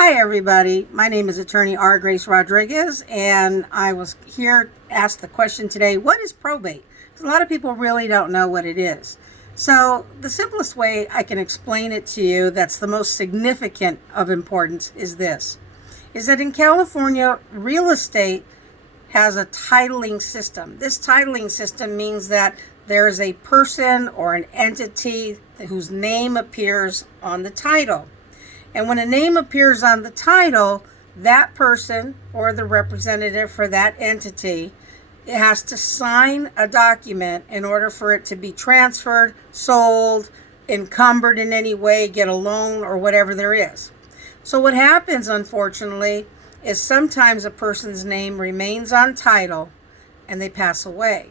Hi everybody, my name is Attorney R. Grace Rodriguez, and I was here to ask the question today, what is probate? Because a lot of people really don't know what it is. So the simplest way I can explain it to you that's the most significant of importance is this, is that in California, real estate has a titling system. This titling system means that there is a person or an entity whose name appears on the title. And when a name appears on the title, that person or the representative for that entity has to sign a document in order for it to be transferred, sold, encumbered in any way, get a loan, or whatever there is. So what happens, unfortunately, is sometimes a person's name remains on title and they pass away.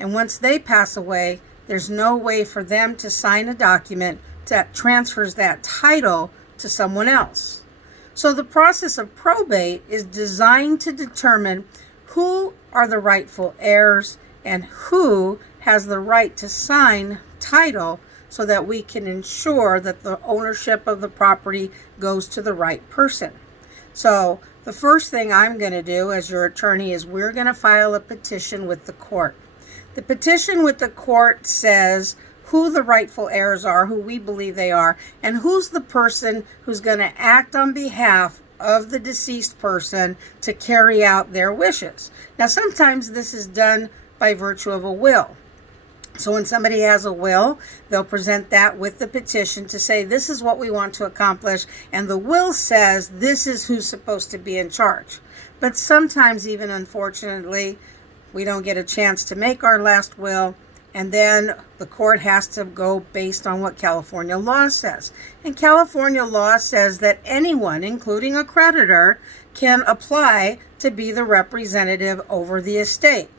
And once they pass away, there's no way for them to sign a document that transfers that title to someone else. So the process of probate is designed to determine who are the rightful heirs and who has the right to sign title so that we can ensure that the ownership of the property goes to the right person. So the first thing I'm going to do as your attorney is we're going to file a petition with the court. The petition with the court says who the rightful heirs are, who we believe they are, and who's the person who's going to act on behalf of the deceased person to carry out their wishes. Now, sometimes this is done by virtue of a will. So when somebody has a will, they'll present that with the petition to say, this is what we want to accomplish, and the will says this is who's supposed to be in charge. But sometimes, even unfortunately, we don't get a chance to make our last will, and then the court has to go based on what California law says. And California law says that anyone, including a creditor, can apply to be the representative over the estate.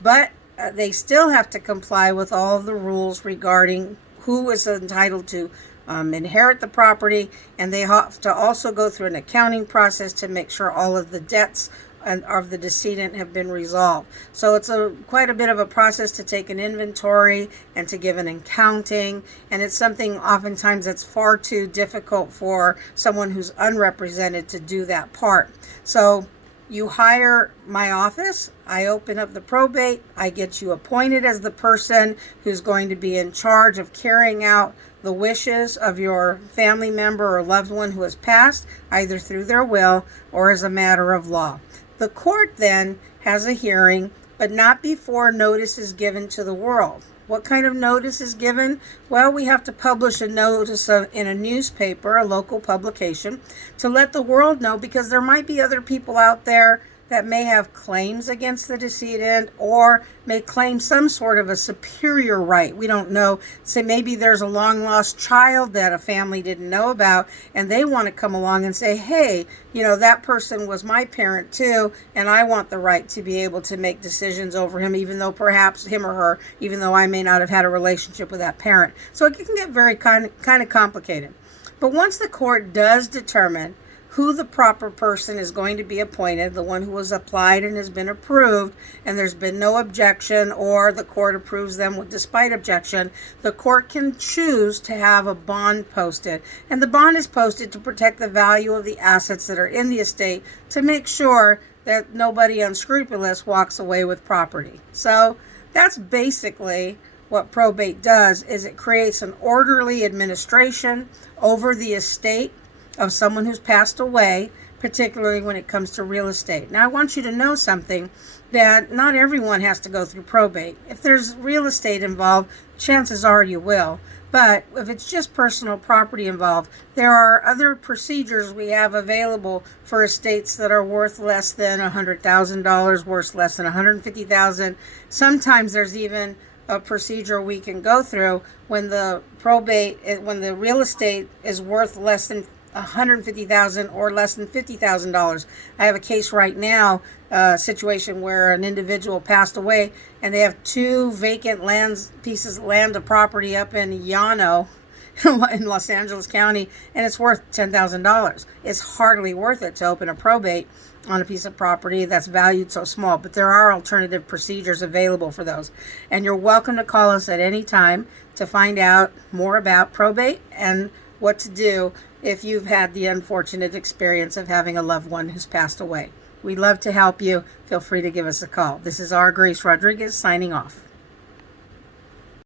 But they still have to comply with all of the rules regarding who is entitled to inherit the property, and they have to also go through an accounting process to make sure all of the debts of the decedent have been resolved. So it's quite a bit of a process to take an inventory and to give an accounting, and it's something oftentimes that's far too difficult for someone who's unrepresented to do that part. So you hire my office, I open up the probate, I get you appointed as the person who's going to be in charge of carrying out the wishes of your family member or loved one who has passed, either through their will or as a matter of law. The court then has a hearing, but not before notice is given to the world. What kind of notice is given? Well, we have to publish a notice in a newspaper, a local publication, to let the world know, because there might be other people out there that may have claims against the decedent or may claim some sort of a superior right. We don't know. Say maybe there's a long lost child that a family didn't know about, and they want to come along and say, hey, that person was my parent too, and I want the right to be able to make decisions over him, even though perhaps him or her, even though I may not have had a relationship with that parent. So it can get very kind of complicated. But once the court does determine who the proper person is going to be appointed, the one who was applied and has been approved, and there's been no objection, or the court approves them despite objection, the court can choose to have a bond posted. And the bond is posted to protect the value of the assets that are in the estate, to make sure that nobody unscrupulous walks away with property. So that's basically what probate does, is it creates an orderly administration over the estate of someone who's passed away, particularly when it comes to real estate. Now, I want you to know something, that not everyone has to go through probate. If there's real estate involved, chances are you will. But if it's just personal property involved, there are other procedures we have available for estates that are worth less than $100,000, worth less than $150,000. Sometimes there's even a procedure we can go through when the real estate is worth less than $150,000 or less than $50,000. I have a case right now, a situation where an individual passed away, and they have two vacant pieces of land of property up in Llano in Los Angeles County, and it's worth $10,000. It's hardly worth it to open a probate on a piece of property that's valued so small, but there are alternative procedures available for those. And you're welcome to call us at any time to find out more about probate and what to do if you've had the unfortunate experience of having a loved one who's passed away. We'd love to help you. Feel free to give us a call. This is R. Grace Rodriguez signing off.